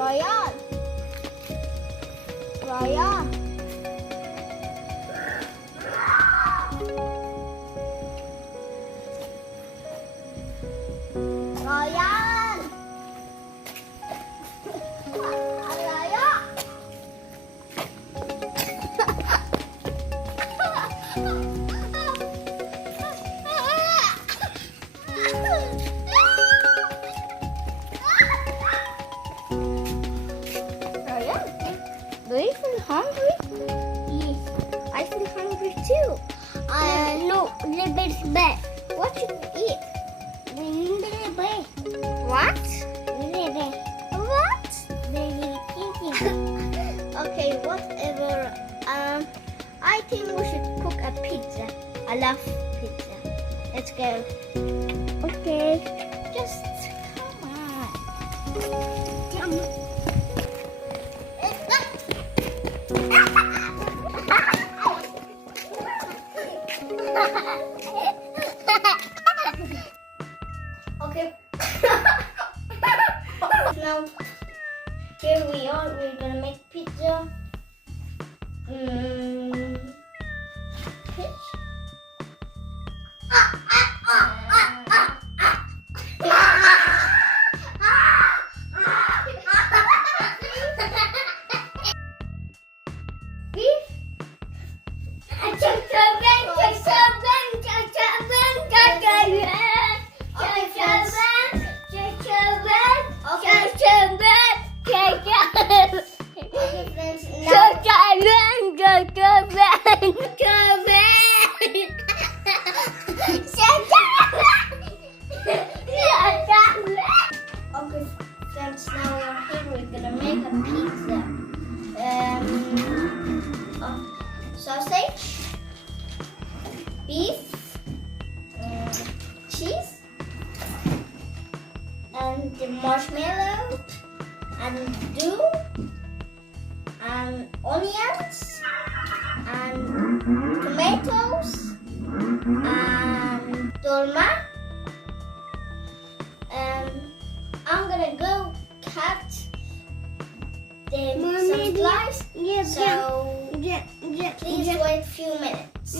Rayan. Rayan. Rayan. Rayan. Rayan, do you feel hungry? Yes. I feel hungry too. No, little bit bad. What should we eat? Little bit. What? Little bit. What? Okay, whatever. I think we should cook a pizza. I love pizza. Let's go. Okay. Just come on. Okay. Now, here we are. We're gonna make pizza. Fish. Beef. Okay, friends, now we're here. We're gonna make a pizza. Sausage, beef, cheese, and the marshmallow, and dough, and onions, and tomatoes, and dolma. I'm gonna go cut some slice. So please wait a few minutes.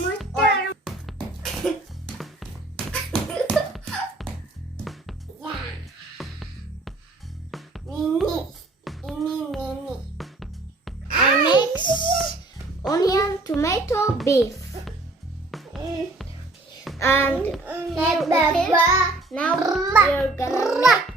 I mix onion, tomato, beef, and here it is. Now we're gonna make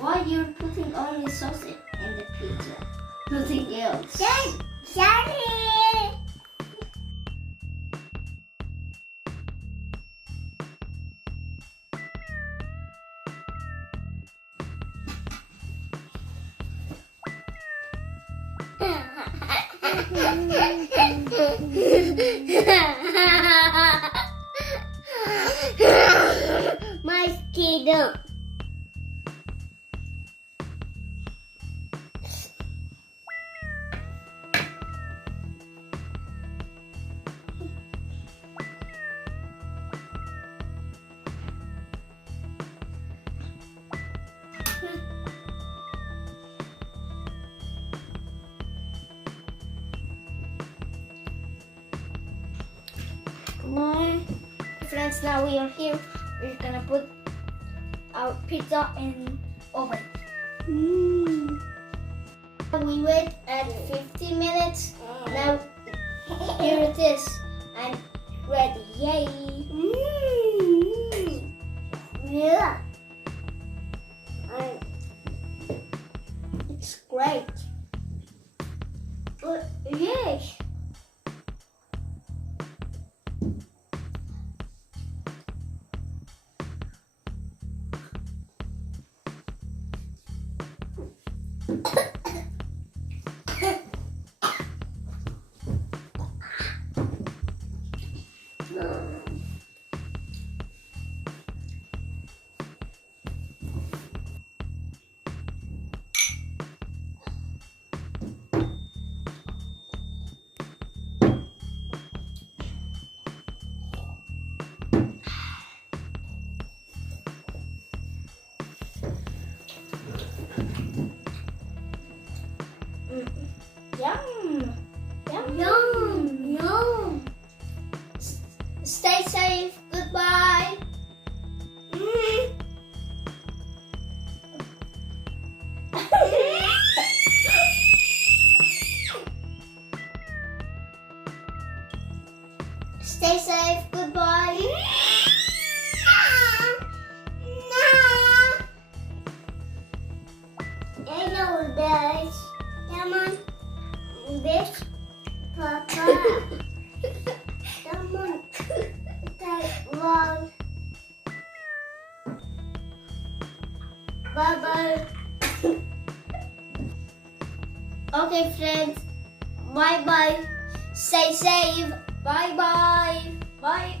why you're putting only sausage in the pizza? Nothing else. Sorry. My kiddo. Friends, now we are here. We're gonna put our pizza in oven. We wait at 50 minutes. Now here it is. I'm ready. Yay! Yeah. It's great. Yes. Yum! Yum! Yum! Yum! Stay safe. Goodbye. Stay safe. Goodbye. Hello, guys. Come on. Bitch, Papa. Come on. Take one. Bye-bye. Okay, friends. Bye-bye. Stay safe. Bye-bye. Bye.